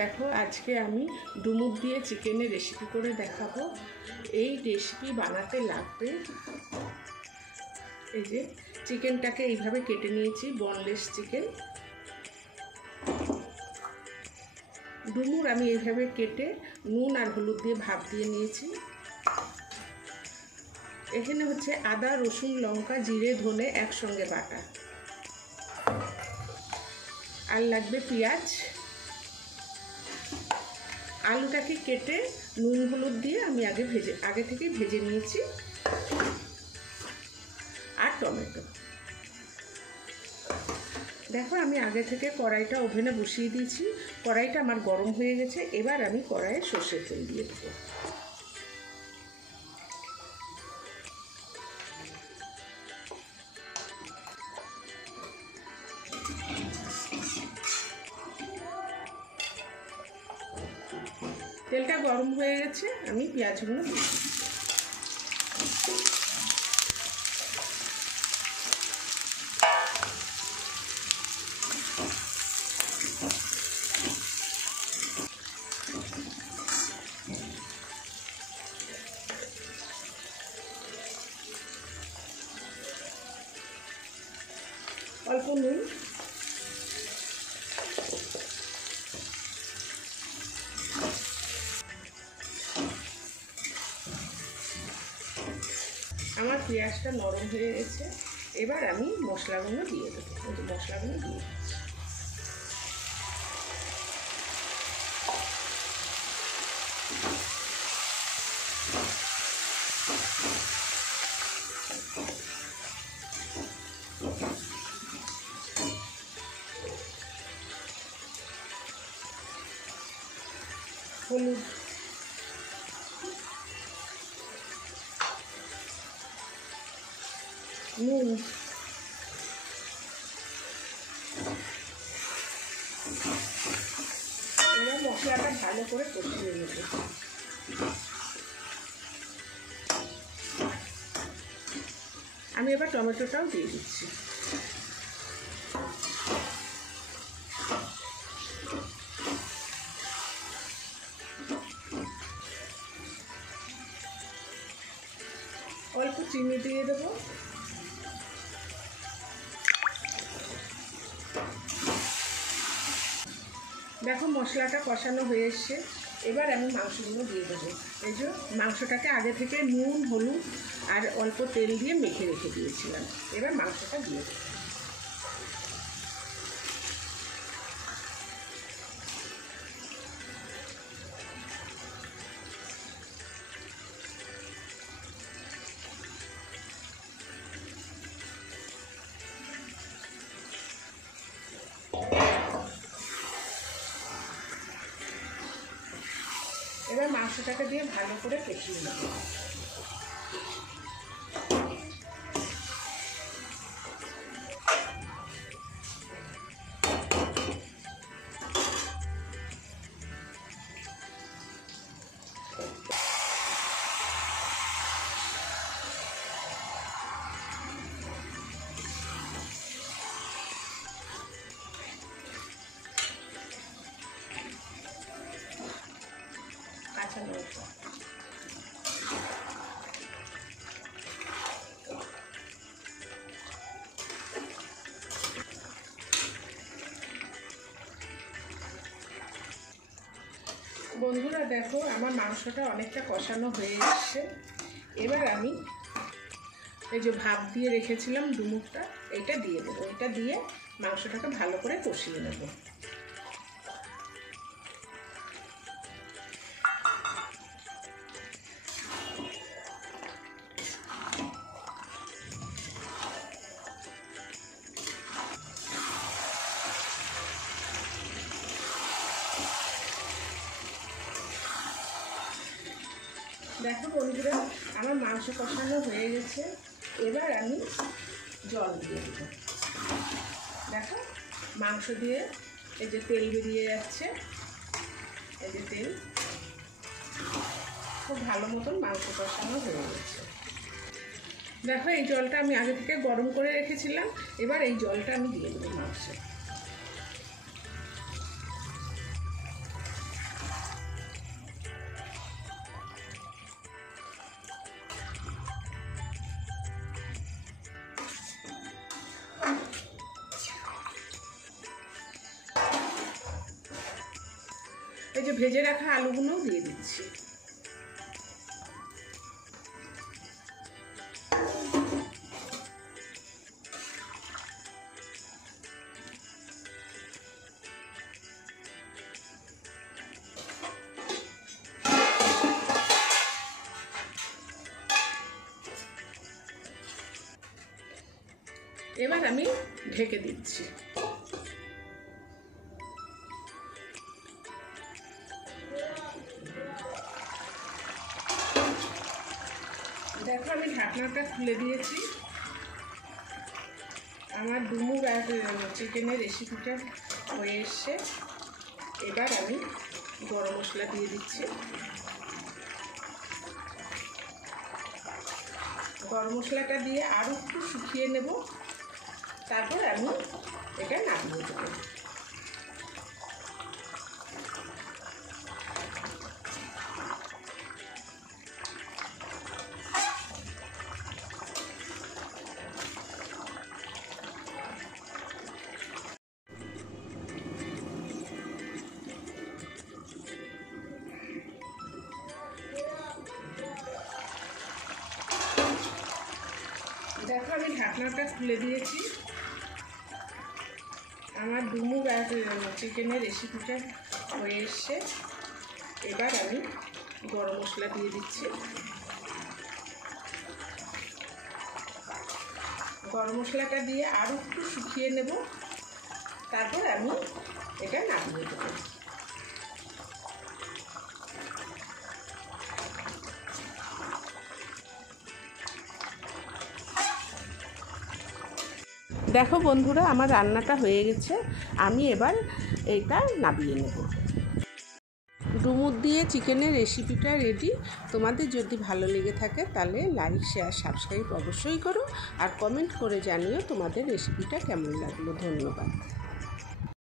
দেখো আজকে আমি ডুমুর দিয়ে চিকেনের রেসিপি করে দেখাবো। এই রেসিপি বানাতে লাগবে, এই যে চিকেনটাকে এইভাবে কেটে নিয়েছি, বোনলেস চিকেন। ডুমুর আমি এইভাবে কেটে নুন আর হলুদ দিয়ে ভাপ দিয়ে নিয়েছি। এখানে হচ্ছে আদা, রসুন, লঙ্কা, জিরে, ধনে একসঙ্গে বাটা, আর লাগবে পেঁয়াজ। আলুটাকে কেটে নুন হলুদ দিয়ে আমি আগে থেকে ভেজে নিয়েছি, আর টমেটো। দেখো আমি আগে থেকে কড়াইটা ওভেনে বসিয়ে দিয়েছি, কড়াইটা আমার গরম হয়ে গেছে। এবার আমি কড়াইয়ে সর্ষের তেল দিয়ে দেবো। তেলটা গরম হয়ে গেছে, আমি পেঁয়াজগুলো দিয়ে দিচ্ছি। অল্প নুন, আমার পেঁয়াজটা নরম হয়ে গেছে। এবার আমি মশলাগুলো দিয়ে দেবো। মশলাগুলো দিয়ে দিচ্ছি। হলুদ, নুন, এবার মশলাটা ভালো করে কষিয়ে নেব। আমি এবার টমেটোটাও দিয়ে দিচ্ছি। অল্প চিনি দিয়ে দেবো। দেখো মশলাটা কষানো হয়ে এসছে। এবার আমি মাংসগুলো দিয়ে দেবো। এই যে মাংসটাকে আগে থেকে নুন, হলুদ আর অল্প তেল দিয়ে মেখে রেখে দিয়েছিলাম। এবার মাংসটা দিয়ে দেবো। এবার মাংসটাকে দিয়ে ভালো করে কষিয়ে নেব। কাঁচা লঙ্কা, বন্ধুরা দেখো আমার মাংসটা অনেকটা কষানো হয়ে এসছে। এবার আমি এই যে ভাপ দিয়ে রেখেছিলাম ডুমুরটা, এইটা দিয়ে দেবো। এটা দিয়ে মাংসটাকে ভালো করে কষিয়ে নেব। দেখো বন্ধুরা আমার মাংস কষানো হয়ে গেছে। এবার আমি জল দিয়ে দেব। দেখো মাংস দিয়ে এই যে তেল বেরিয়ে যাচ্ছে, এই যে তেল, খুব ভালো মতন মাংস কষানো হয়ে গেছে। দেখো এই জলটা আমি আগে থেকে গরম করে রেখেছিলাম। এবার এই জলটা আমি দিয়ে দেবো মাংসে। যে ভেজে রাখা আলুগুলোও দিয়ে দিচ্ছি। এবার আমি ঢেকে দিচ্ছি। দেখো আমি ঢাকনাটা খুলে দিয়েছি। আমার ডুমুর আর চিকেনের রেসিপিটা হয়ে এসছে। এবার আমি গরম মশলা দিয়ে দিচ্ছি। গরম মশলাটা দিয়ে আরও একটু শুকিয়ে নেব, তারপর আমি এটা নামিয়ে দেবো। দেখো আমি ঢাকনাটা খুলে দিয়েছি। আমার ডুমুর আর চিকেনের রেসিপিটা হয়ে এসছে। এবার আমি গরম মশলা দিয়ে দিচ্ছি। গরম মশলাটা দিয়ে আরও একটু শুকিয়ে নেব, তারপর আমি এটা নামিয়ে দেবো। দেখো বন্ধুরা, আমার রান্নাটা হয়ে গেছে। আমি এবার এটা নামিয়ে নেব। ডুমুর দিয়ে চিকেনের রেসিপিটা রেডি। তোমাদের যদি ভালো লেগে থাকে তাহলে লাইক, শেয়ার, সাবস্ক্রাইব অবশ্যই করো, আর কমেন্ট করে জানিও তোমাদের রেসিপিটা কেমন লাগলো। ধন্যবাদ।